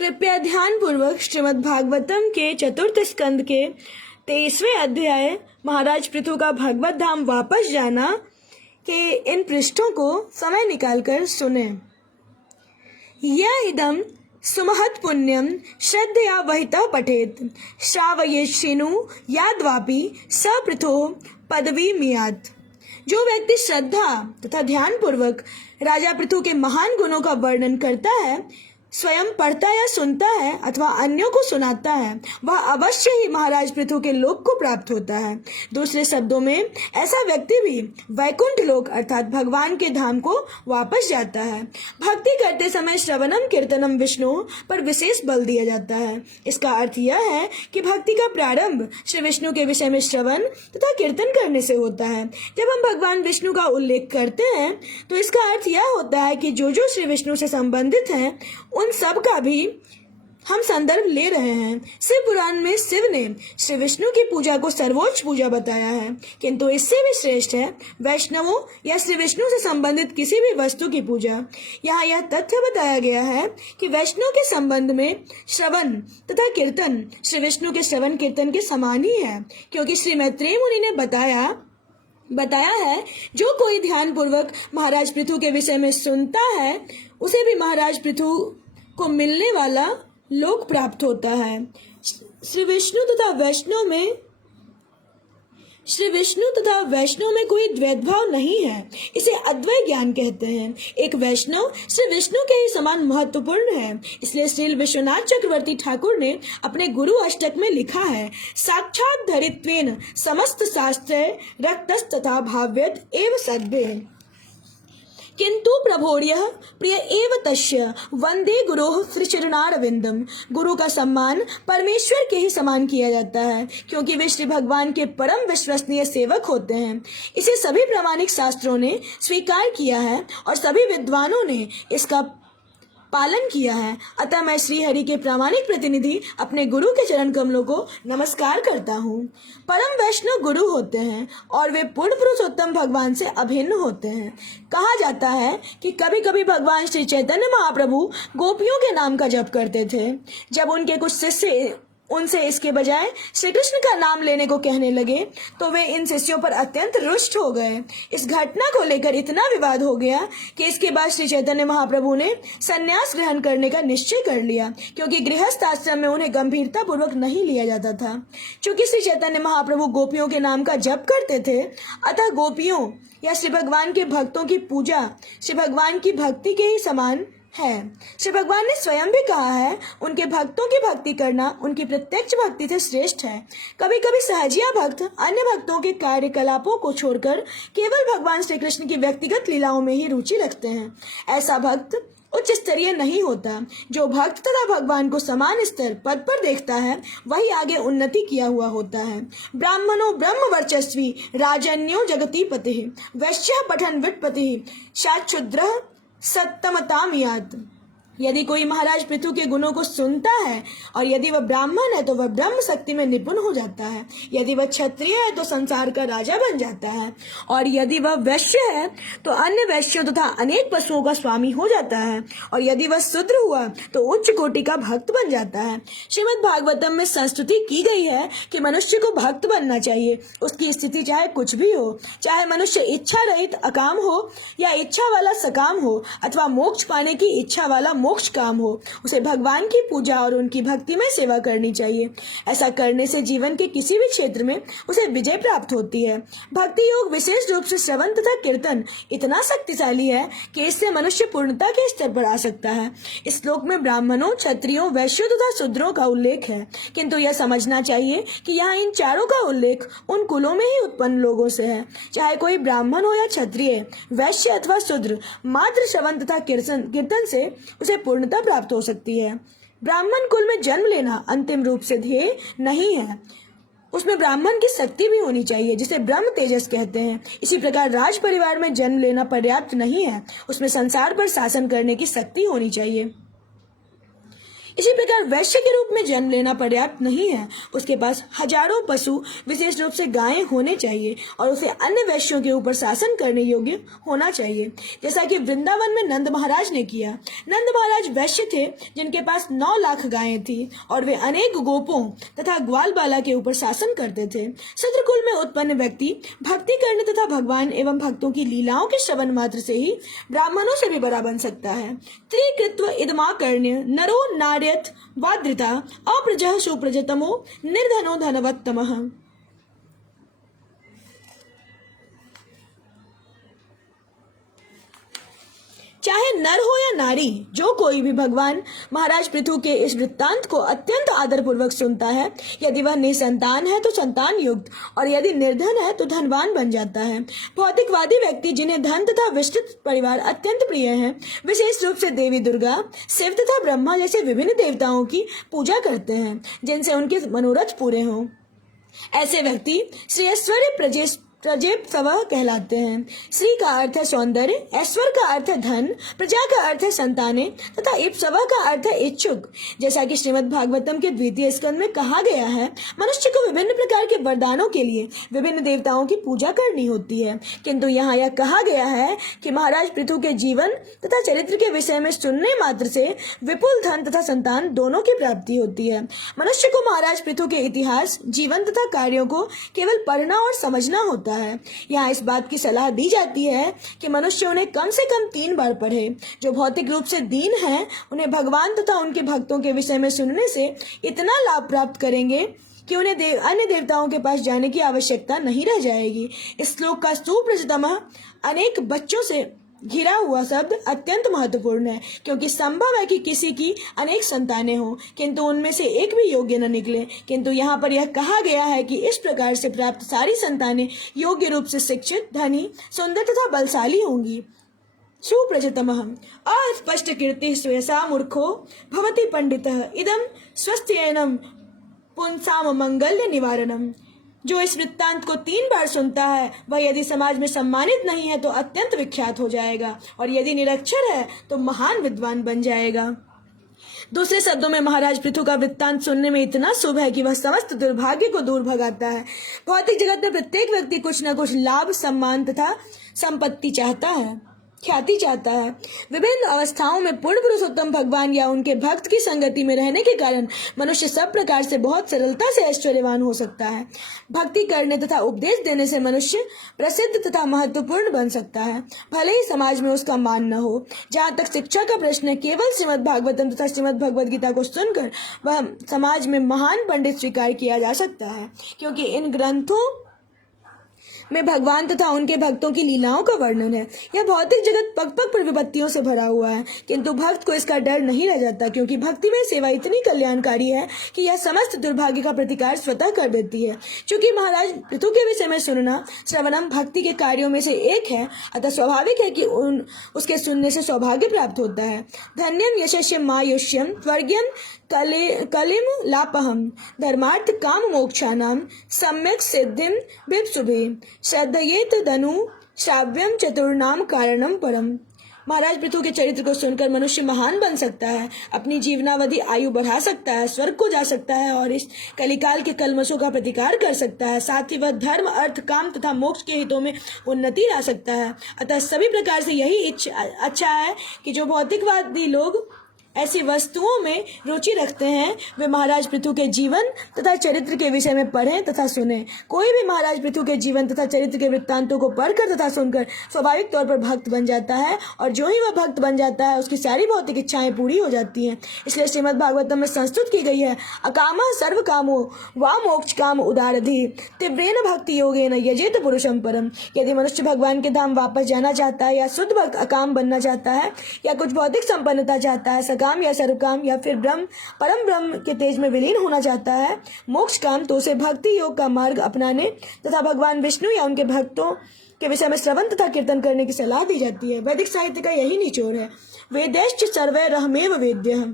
कृपया ध्यान पूर्वक श्रीमद् भागवतम के चतुर्थ स्कंद के 23वें अध्याय महाराज पृथु का भगवत धाम वापस जाना के इन पृष्ठों को समय निकालकर सुने। यह इदम सुमहत पुण्यम श्रद्धया वहितः पठेत श्रावयेच्छिनु याद्वापि स पृथो पदवी मियात। जो व्यक्ति श्रद्धा तथा ध्यान पूर्वक राजा पृथु के महान गुणों का वर्णन करता है, स्वयं पढ़ता या सुनता है अथवा अन्यों को सुनाता है, वह अवश्य ही महाराज पृथु के लोक को प्राप्त होता है। दूसरे शब्दों में ऐसा व्यक्ति भी वैकुंठ लोक अर्थात भगवान के धाम को वापस जाता है। भक्ति करते समय श्रवणम कीर्तनम विष्णु पर विशेष बल दिया जाता है। इसका अर्थ यह है कि भक्ति का प्रारंभ श्री विष्णु के विषय में श्रवण तथा कीर्तन करने से होता है। जब हम भगवान विष्णु का उल्लेख करते हैं तो इसका अर्थ यह होता है कि जो श्री विष्णु से संबंधित हैं उन सब का भी हम संदर्भ ले रहे हैं। शिव पुराण में शिव ने श्री विष्णु की पूजा को सर्वोच्च पूजा बताया है, किंतु इससे भी श्रेष्ठ है वैष्णवों या श्री विष्णु से संबंधित किसी भी वस्तु की पूजा। यहाँ यह तथ्य बताया गया है कि वैष्णव के संबंध में श्रवण तथा कीर्तन श्री विष्णु के श्रवण कीर्तन के समान ही है, क्योंकि श्री मैत्रेय मुनि ने बताया है जो कोई ध्यान पूर्वक महाराज पृथु के विषय में सुनता है उसे भी महाराज पृथु को मिलने वाला लोक प्राप्त होता है। श्री विष्णु तथा वैष्णव में कोई द्वैतभाव नहीं है, इसे अद्वैत ज्ञान कहते हैं। एक वैष्णव श्री विष्णु के ही समान महत्वपूर्ण है। इसलिए श्री विश्वनाथ चक्रवर्ती ठाकुर ने अपने गुरु अष्टक में लिखा है, साक्षात धरित्वेन समस्त शास्त्र रक्तस्तथा भाव्यत एव सद्भे किंतु प्रभोर्यः प्रिय एव तस्य वंदे गुरोः श्रीचरणारविंदम। गुरु का सम्मान परमेश्वर के ही समान किया जाता है, क्योंकि वे श्री भगवान के परम विश्वसनीय सेवक होते हैं। इसे सभी प्रामाणिक शास्त्रों ने स्वीकार किया है और सभी विद्वानों ने इसका पालन किया है। अतः मैं श्री हरि के प्रामाणिक प्रतिनिधि अपने गुरु के चरण कमलों को नमस्कार करता हूँ। परम वैष्णव गुरु होते हैं और वे पूर्ण पुरुषोत्तम भगवान से अभिन्न होते हैं। कहा जाता है कि कभी कभी भगवान श्री चैतन्य महाप्रभु गोपियों के नाम का जप करते थे। जब उनके कुछ शिष्य उनसे इसके बजाय श्री कृष्ण का नाम लेने को कहने लगे तो वे इन शिष्यों पर अत्यंत रुष्ट हो गए। इस घटना को लेकर इतना विवाद हो गया कि इसके बाद श्री चैतन्य महाप्रभु ने संन्यास ग्रहण करने का निश्चय कर लिया, क्योंकि गृहस्थ आश्रम में उन्हें गंभीरता पूर्वक नहीं लिया जाता था। चूंकि श्री चैतन्य महाप्रभु गोपियों के नाम का जप करते थे, अतः गोपियों या श्री भगवान के भक्तों की पूजा श्री भगवान की भक्ति के ही समान है। श्री भगवान ने स्वयं भी कहा है, उनके भक्तों की भक्ति करना उनकी प्रत्यक्ष भक्ति से श्रेष्ठ है। कभी कभी सहजिया भक्त अन्य भक्तों के कार्यकलापों को छोड़कर केवल भगवान श्री कृष्ण की व्यक्तिगत लीलाओं में ही रुचि रखते हैं। ऐसा भक्त उच्च स्तरीय नहीं होता। जो भक्त तथा भगवान को समान स्तर पद पर देखता है वही आगे उन्नति किया हुआ होता है। ब्राह्मणों ब्रह्म वर्चस्वी राजन्यो जगती पति वैश्य पठन विटपति शाक्षुद्र सत्तमतामियात। यदि कोई महाराज पृथु के गुणों को सुनता है और यदि वह ब्राह्मण है तो वह ब्रह्म शक्ति में निपुण हो जाता है, यदि वह क्षत्रिय है तो संसार का राजा बन जाता है, और यदि वह वैश्य है तो अन्य वैश्यों तथा अनेक पशुओं का स्वामी हो जाता है, और यदि वह शूद्र हुआ तो उच्च कोटि का भक्त बन जाता है। श्रीमद् भागवतम में संस्तुति की गई है कि मनुष्य को भक्त बनना चाहिए। उसकी स्थिति चाहे कुछ भी हो, चाहे मनुष्य इच्छा रहित अकाम हो या इच्छा वाला सकाम हो अथवा मोक्ष पाने की इच्छा वाला मोक्ष काम हो, उसे भगवान की पूजा और उनकी भक्ति में सेवा करनी चाहिए। ऐसा करने से जीवन के किसी भी क्षेत्र में उसे विजय प्राप्त होती है। भक्ति योग विशेष रूप से श्रवण तथा कीर्तन इतना शक्तिशाली है कि इससे मनुष्य पूर्णता के स्तर पर आ सकता है। इस श्लोक में ब्राह्मणों, क्षत्रियों, वैश्यों तथा शूद्रों का उल्लेख है, किंतु यह समझना चाहिए कि यहाँ इन चारों का उल्लेख उन कुलों में ही उत्पन्न लोगों से है। चाहे कोई ब्राह्मण हो या क्षत्रिय, वैश्य अथवा शूद्र, मात्र श्रवण तथा कीर्तन से उसे पूर्णता प्राप्त हो सकती है। ब्राह्मण कुल में जन्म लेना अंतिम रूप से ध्येय नहीं है, उसमें ब्राह्मण की शक्ति भी होनी चाहिए जिसे ब्रह्म तेजस कहते हैं। इसी प्रकार राज परिवार में जन्म लेना पर्याप्त नहीं है, उसमें संसार पर शासन करने की शक्ति होनी चाहिए। इसी प्रकार वैश्य के रूप में जन्म लेना पर्याप्त नहीं है, उसके पास हजारों पशु विशेष रूप से गायें होने चाहिए और उसे अन्य वैश्यों के ऊपर शासन करने योग्य होना चाहिए, जैसा कि वृंदावन में नंद महाराज ने किया। नंद महाराज वैश्य थे जिनके पास 9 लाख गायें थी और वे अनेक गोपों तथा ग्वाल बाला के ऊपर शासन करते थे। शूद्रकुल में उत्पन्न व्यक्ति भक्ति करने तथा भगवान एवं भक्तों की लीलाओं के श्रवण मात्र से ही ब्राह्मणों से भी बड़ा बन सकता है। त्रिकृत्व इदमा कर्ण्य नरो नार्यथ वाद्रिता अप्रजः सुप्रजतमो निर्धनो धनवत्तमः। चाहे नर हो या नारी, जो कोई भी भगवान महाराज पृथु के इस वृत्तांत को अत्यंत आदरपूर्वक सुनता है, यदि वह निसंतान है तो संतान युक्त और यदि निर्धन है तो धनवान बन जाता है। भौतिकवादी व्यक्ति जिन्हें धन तथा विस्तृत परिवार अत्यंत प्रिय है, विशेष रूप से देवी दुर्गा, शिव तथा ब्रह्मा जैसे विभिन्न देवताओं की पूजा करते हैं जिनसे उनके मनोरथ पूरे हों। ऐसे व्यक्ति श्री ऐश्वर्य प्रजेप सवह कहलाते हैं। श्री का अर्थ है सौंदर्य, ऐश्वर का अर्थ है धन, प्रजा का अर्थ है संताने तथा इप्सवह का अर्थ है इच्छुक। जैसा कि श्रीमद् भागवतम के 2वें स्कंद में कहा गया है, मनुष्य को विभिन्न प्रकार के वरदानों के लिए विभिन्न देवताओं की पूजा करनी होती है, किंतु यहाँ यह कहा गया है कि महाराज पृथु के जीवन तथा चरित्र के विषय में सुनने मात्र से विपुल धन तथा संतान दोनों की प्राप्ति होती है। मनुष्य को महाराज पृथु के इतिहास, जीवन तथा कार्यों को केवल पढ़ना और समझना होता है। यहाँ इस बात की सलाह दी जाती है कि मनुष्य उन्हें कम से कम 3 बार पढ़े। जो भौतिक रूप से दीन हैं, उन्हें भगवान तथा उनके भक्तों के विषय में सुनने से इतना लाभ प्राप्त करेंगे कि उन्हें अन्य देवताओं के पास जाने की आवश्यकता नहीं रह जाएगी। इस श्लोक का सुप्रसिद्धतम अनेक बच्चों से घिरा हुआ शब्द अत्यंत महत्वपूर्ण है, क्योंकि संभव है कि किसी की अनेक संतानें हों किंतु उनमें से एक भी योग्य न निकले, किंतु यहाँ पर यह कहा गया है कि इस प्रकार से प्राप्त सारी संतानें योग्य रूप से शिक्षित, धनी, सुंदर तथा बलशाली होंगी। सुप्रजतमः अस्पष्ट कीर्ति स्वयसा मूर्खो भवति पंडितः इदं स्वस्त्ययनम पुंसाम मंगल्य निवारणम। जो इस वृत्तांत को 3 बार सुनता है, वह यदि समाज में सम्मानित नहीं है तो अत्यंत विख्यात हो जाएगा और यदि निरक्षर है तो महान विद्वान बन जाएगा। दूसरे शब्दों में महाराज पृथु का वृत्तांत सुनने में इतना शुभ है कि वह समस्त दुर्भाग्य को दूर भगाता है। भौतिक जगत में प्रत्येक व्यक्ति कुछ न कुछ लाभ, सम्मान तथा संपत्ति चाहता है, ख्याति चाहता है। विभिन्न अवस्थाओं में पूर्ण पुरुषोत्तम भगवान या उनके भक्त की संगति में रहने के कारण मनुष्य सब प्रकार से बहुत सरलता से ऐश्वर्यवान हो सकता है। भक्ति करने तथा उपदेश देने से मनुष्य प्रसिद्ध तथा महत्वपूर्ण बन सकता है, भले ही समाज में उसका मान न हो। जहाँ तक शिक्षा का प्रश्न है, केवल श्रीमद् भागवतम तथा श्रीमद् भगवद गीता को सुनकर वह समाज में महान पंडित स्वीकार किया जा सकता है, क्योंकि इन ग्रंथों में भगवान तथा उनके भक्तों की लीलाओं का वर्णन है। यह भौतिक जगत पग पग पर विपत्तियों से भरा हुआ है, किंतु भक्त को इसका डर नहीं रह जाता, क्योंकि भक्ति में सेवा इतनी कल्याणकारी है कि यह समस्त दुर्भाग्य का प्रतिकार स्वतः कर देती है। चूंकि महाराज पृथु के विषय में सुनना श्रवणम भक्ति के कार्यों में से एक है, अतः स्वाभाविक है कि उसके सुनने से सौभाग्य प्राप्त होता है। धन्यम यशस्यम मायुष्यम स्वर्गीयम कलिम लापहम धर्मार्थ काम मोक्षानाम सम्यक सिद्धिम विप्सुभे श्रद्धयेत धनु श्राव्यम चतुर्नाम कारणम परम। महाराज पृथु के चरित्र को सुनकर मनुष्य महान बन सकता है, अपनी जीवनावधि आयु बढ़ा सकता है, स्वर्ग को जा सकता है और इस कलिकाल के कल्मशों का प्रतिकार कर सकता है। साथ ही वह धर्म, अर्थ, काम तथा मोक्ष के हितों में उन्नति ला सकता है। अतः सभी प्रकार से यही अच्छा है कि जो भौतिकवादी लोग ऐसी वस्तुओं में रुचि रखते हैं, वे महाराज पृथु के जीवन तथा चरित्र के विषय में पढ़ें तथा सुनें। कोई भी महाराज पृथु के जीवन तथा चरित्र के वृत्तांतों को पढ़कर तथा सुनकर स्वाभाविक तौर पर भक्त बन जाता है, और जो ही वह भक्त बन जाता है उसकी सारी भौतिक इच्छाएं पूरी हो जाती हैं। इसलिए श्रीमद् भागवतम में संस्तुत की गई है, अकामः सर्व कामो वा मोक्ष काम उदारधि तीव्रेन भक्ति योगेन यजेत पुरुषम परम। यदि मनुष्य भगवान के धाम वापस जाना चाहता है, या शुद्ध भक्त अकाम बनना चाहता है, या कुछ भौतिक संपन्नता चाहता है, काम या सर्वकाम, या फिर परम ब्रह्म के तेज में विलीन होना चाहता है, मोक्ष काम, तो उसे भक्ति योग का मार्ग अपनाने तथा भगवान विष्णु या उनके भक्तों के विषय में श्रवण तथा कीर्तन करने की सलाह दी जाती है। वैदिक साहित्य का यही निचोड़ है। वेदैश्च सर्वैरहमेव वेद्यः।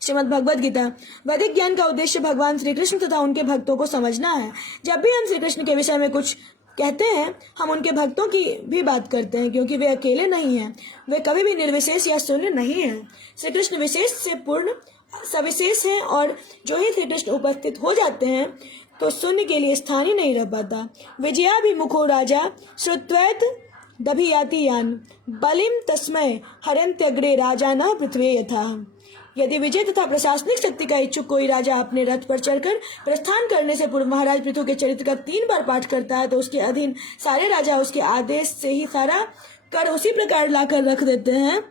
श्रीमद् भगवद गीता। वैदिक ज्ञान का उद्देश्य भगवान श्री कृष्ण तथा उनके भक्तों को समझना है। जब भी हम श्री कृष्ण के विषय में कुछ कहते हैं, हम उनके भक्तों की भी बात करते हैं, क्योंकि वे अकेले नहीं हैं, वे कभी भी निर्विशेष या शून्य नहीं हैं। श्री कृष्ण विशेष से पूर्ण सविशेष हैं और जो ही श्री कृष्ण उपस्थित हो जाते हैं तो शून्य के लिए स्थान ही नहीं रह पाता। विजयाभिमुखो राजा श्रुत्वैत दभियाति यान बलिम तस्मय हरन्त्यग्रे राजा न पृथ्वी यथा। यदि विजय तथा प्रशासनिक शक्ति का इच्छुक कोई राजा अपने रथ पर चढ़कर प्रस्थान करने से पूर्व महाराज पृथु के चरित्र का 3 बार पाठ करता है तो उसके अधीन सारे राजा उसके आदेश से ही सारा कर उसी प्रकार लाकर रख देते हैं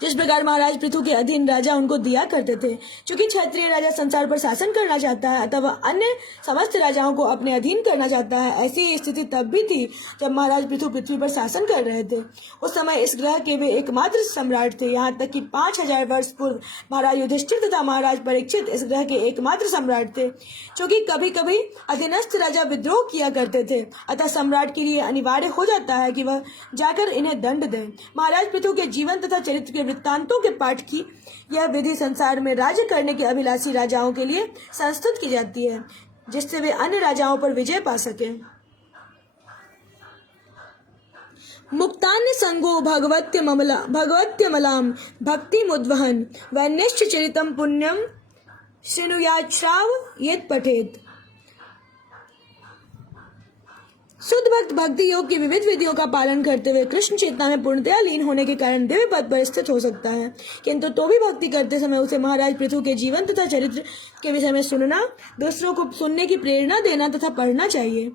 जिस प्रकार महाराज पृथु के अधीन राजा उनको दिया करते थे। क्योंकि क्षत्रिय राजा संसार पर शासन करना चाहता है अथवा अन्य समस्त राजाओं को अपने अधीन करना चाहता है। ऐसी ही स्थिति तब भी थी जब महाराज पृथु पृथ्वी पर शासन कर रहे थे। उस समय इस ग्रह के वे एकमात्र सम्राट थे। यहाँ तक कि 5000 वर्ष पूर्व महाराज युधिष्ठिर तथा महाराज परीक्षित इस ग्रह के एकमात्र सम्राट थे। क्योंकि कभी कभी अधीनस्थ राजा विद्रोह किया करते थे अतः सम्राट के लिए अनिवार्य हो जाता है कि वह जाकर इन्हें दंड दे। महाराज पृथु के जीवन तथा चरित्र के वृत्तांतों के पाठ की यह विधि संसार में राज्य करने के अभिलाषी राजाओं के लिए संस्तुत की जाती है जिससे वे अन्य राजाओं पर विजय पा सके। मुक्तान्य संगो भगवत्यमलाम भक्ति मुद्वहन वैन्यश्च चरितम पुण्यम शृणुयाश्राव यत् पठेत। शुद्ध भक्त भक्ति योग की विविध विधियों का पालन करते हुए कृष्ण चेतना में पूर्णतया लीन होने के कारण दिव्य पद पर स्थित हो सकता है। किंतु तो भी भक्ति करते समय उसे महाराज पृथु के जीवन तथा चरित्र के विषय में सुनना, दूसरों को सुनने की प्रेरणा देना तथा पढ़ना चाहिए।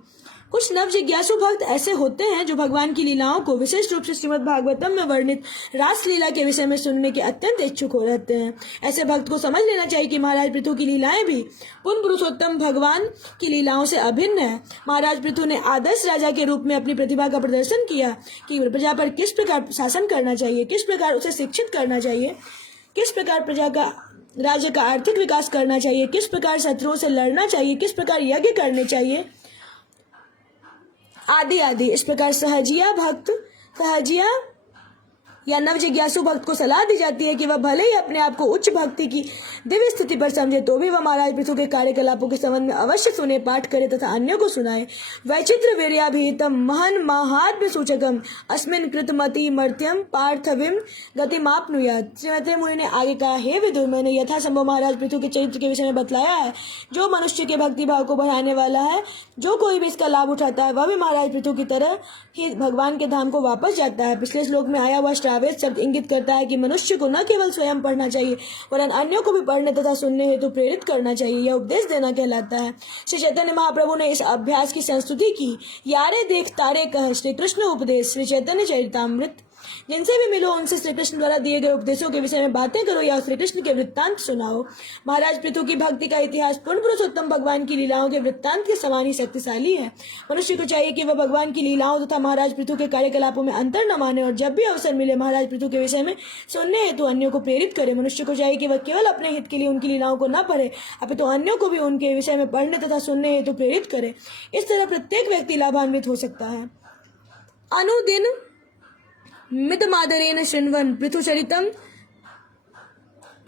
कुछ नव जिज्ञासु भक्त ऐसे होते हैं जो भगवान की लीलाओं को विशेष रूप से श्रीमद् भागवतम में वर्णित रासलीला के विषय में सुनने के अत्यंत इच्छुक हो रहते हैं। ऐसे भक्त को समझ लेना चाहिए कि महाराज पृथु की लीलाएं भी पुण्य पुरुषोत्तम भगवान की लीलाओं से अभिन्न है। महाराज पृथु ने आदर्श राजा के रूप में अपनी प्रतिभा का प्रदर्शन किया कि प्रजा पर किस प्रकार शासन करना चाहिए, किस प्रकार उसे शिक्षित करना चाहिए, किस प्रकार प्रजा का राज्य का आर्थिक विकास करना चाहिए, किस प्रकार शत्रुओं से लड़ना चाहिए, किस प्रकार यज्ञ करने चाहिए आदि आदि। इस प्रकार सहजिया या नव जिज्ञासु भक्त को सलाह दी जाती है कि वह भले ही अपने आप को उच्च भक्ति की दिव्य स्थिति पर समझे तो भी वह महाराज पृथु के कार्यकलापों के संबंध में अवश्य सुने, पाठ करे तथा अन्यों को सुनाए। वैचित्र वीर्याभिहितम महन महात्म्य सूचकम अस्मिन् कृतमति मर्त्यम पार्थविम गतिमाप्नुयात्। श्रीमती मुनि ने आगे कहा, हे विदुर, मैंने यथासंभव महाराज पृथु के चरित्र के विषय में बतलाया है जो मनुष्य के भक्ति भाव को बढ़ाने वाला है। जो कोई भी इसका लाभ उठाता है वह भी महाराज पृथु की तरह ही भगवान के धाम को वापस जाता है। पिछले श्लोक में आया हुआ श्रावेद शब्द इंगित करता है कि मनुष्य को न केवल स्वयं पढ़ना चाहिए वरन अन्यों को भी पढ़ने तथा सुनने हेतु प्रेरित करना चाहिए। यह उपदेश देना कहलाता है। श्री चैतन्य महाप्रभु ने इस अभ्यास की संस्तुति की। यारे देख तारे कह श्री कृष्ण उपदेश श्री चैतन्य चरितामृत। जिनसे भी मिलो उनसे श्री कृष्ण द्वारा दिए गए उपदेशों के विषय में बातें करो या श्री कृष्ण के वृत्तांत सुनाओ। महाराज पृथु की भक्ति का इतिहास पूर्ण पुरुषोत्तम भगवान की लीलाओं के वृत्तांत के समान ही शक्तिशाली है। मनुष्य को चाहिए कि वह भगवान की लीलाओं तथा महाराज पृथु के कार्यकलापों में अंतर न माने और जब भी अवसर मिले महाराज पृथु के विषय में सुनने हेतु अन्यों को प्रेरित करे। मनुष्य को चाहिए कि वह केवल अपने हित के लिए उनकी लीलाओं को न पढ़े अपितु अन्यों को भी उनके विषय में पढ़ने तथा सुनने हेतु प्रेरित करे। इस तरह प्रत्येक व्यक्ति लाभान्वित हो सकता है। अनुदिन मितमादरेण शृण्वन् पृथुचरितं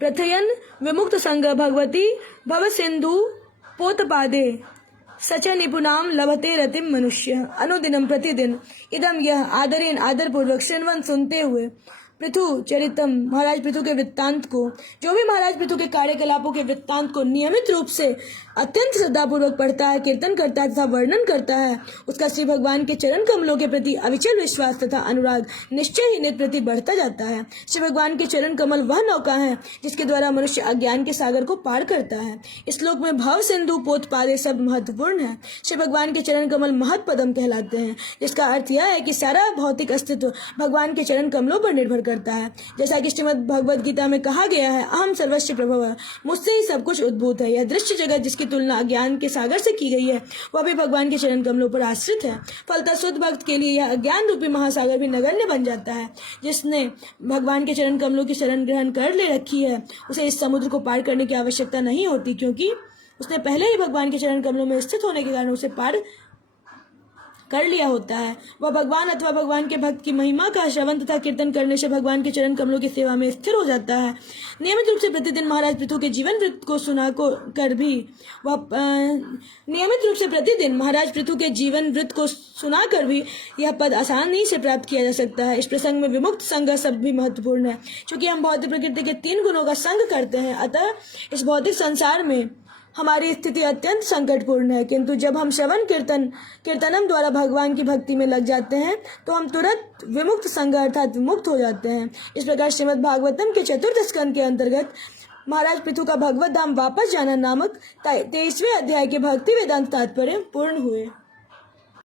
प्रथयन् विमुक्त संग भगवती भव सिंधु पोतपादे सच निपुणाम लभते रतिम मनुष्य। अनुदिनम प्रतिदिन इदम यह आदरेन आदरपूर्वक शृण्वन् सुनते हुए पृथु चरितम महाराज पृथु के वृत्तांत को, जो भी महाराज पृथु के कार्यकलापों के वृत्तांत को नियमित रूप से अत्यंत श्रद्धापूर्वक पढ़ता है, कीर्तन करता है तथा वर्णन करता है, उसका श्री भगवान के चरण कमलों के प्रति अविचल विश्वास तथा अनुराग निश्चय ही नित प्रति बढ़ता जाता है। श्री भगवान के चरण कमल वह नौका है जिसके द्वारा मनुष्य अज्ञान के सागर को पार करता है। इस श्लोक में भव सिंधु पोत पादे शब्द महत्वपूर्ण है। श्री भगवान के चरण कमल महत पदम कहलाते हैं, जिसका अर्थ यह है कि सारा भौतिक अस्तित्व भगवान के चरण कमलों पर निर्भर करता है। जैसा कि श्रीमद् भगवद गीता में कहा गया है, अहम सर्वस्व प्रभव, मुझसे ही सब कुछ उद्भूत है। यह दृश्य जगत जिसकी तुलना अज्ञान के सागर से की गई है वह भी भगवान के चरण कमलों पर आश्रित है। फलतः शुद्ध भक्त के लिए यह अज्ञान रूपी महासागर भी नगण्य बन जाता है। जिसने भगवान के चरण कमलों की शरण ग्रहण कर ले रखी है उसे इस समुद्र को पार करने की आवश्यकता नहीं होती, क्योंकि उसने पहले ही भगवान के चरण कमलों में स्थित होने के कारण उसे पार कर लिया होता है वह भगवान अथवा भगवान के भक्त की महिमा का श्रवण तथा कीर्तन करने से भगवान के चरण कमलों की सेवा में स्थिर हो जाता है। नियमित रूप से प्रतिदिन महाराज पृथु के जीवन वृत्त को सुनाकर भी यह पद आसानी से प्राप्त किया जा सकता है। इस प्रसंग में विमुक्त संग शब्द भी महत्वपूर्ण है, क्योंकि हम भौतिक प्रकृति के 3 गुणों का संग करते हैं, अतः इस भौतिक संसार में हमारी स्थिति अत्यंत संकटपूर्ण है। किंतु जब हम श्रवण कीर्तनम द्वारा भगवान की भक्ति में लग जाते हैं तो हम तुरंत विमुक्त संग अर्थात विमुक्त हो जाते हैं। इस प्रकार श्रीमद् भागवतम के 4th स्कंद के अंतर्गत महाराज पृथु का भगवत धाम वापस जाना नामक 23वें अध्याय के भक्ति वेदांत तात्पर्य पूर्ण हुए।